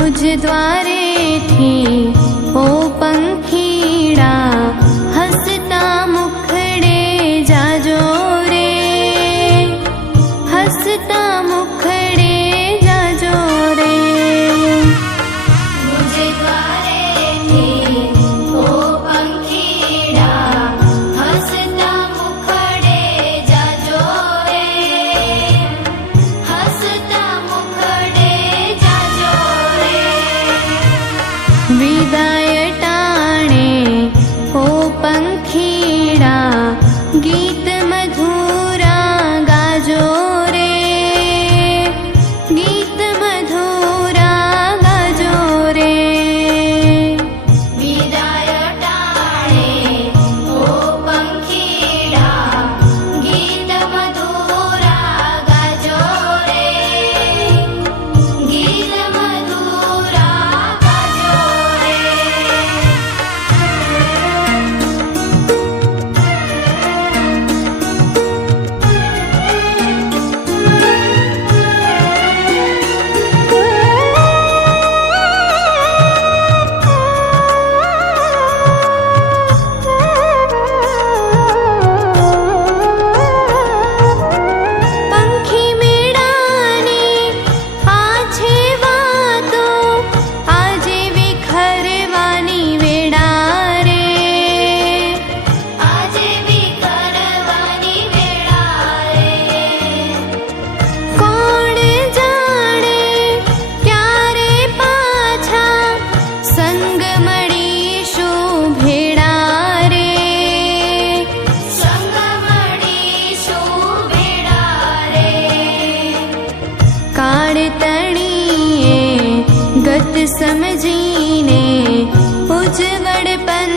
मुझ द्वारे थी ओ पंखीड़ा हसता मुखड़े जाजो रे, हसता मुखड़े जाजो रे। मुझ द्वारे थी ओ पंखीड़ा हसता मुखड़े जाजो रे, हसता मुखड़े जाजो रे। विदाय टाणे ओ पंखीड़ा गीत मधुरा गाजो रे, गीत मधुरा गाजो रे। विदाय टाणे ओ पंखीड़ा गीत मधुरा गाजो रे, गीत मधुरा गाजो रे। पंखी मेड़ानी आछे वातो आजे विखरवानी वेड़ा रे, आजे विखरवानी वेड़ा रे। कोण जाणे क्यारे पाछा संग मळीशुं भेड़ा रे, संग मळीशुं भेड़ा रे। काळ तणीए गत समजीने उजवड़ पन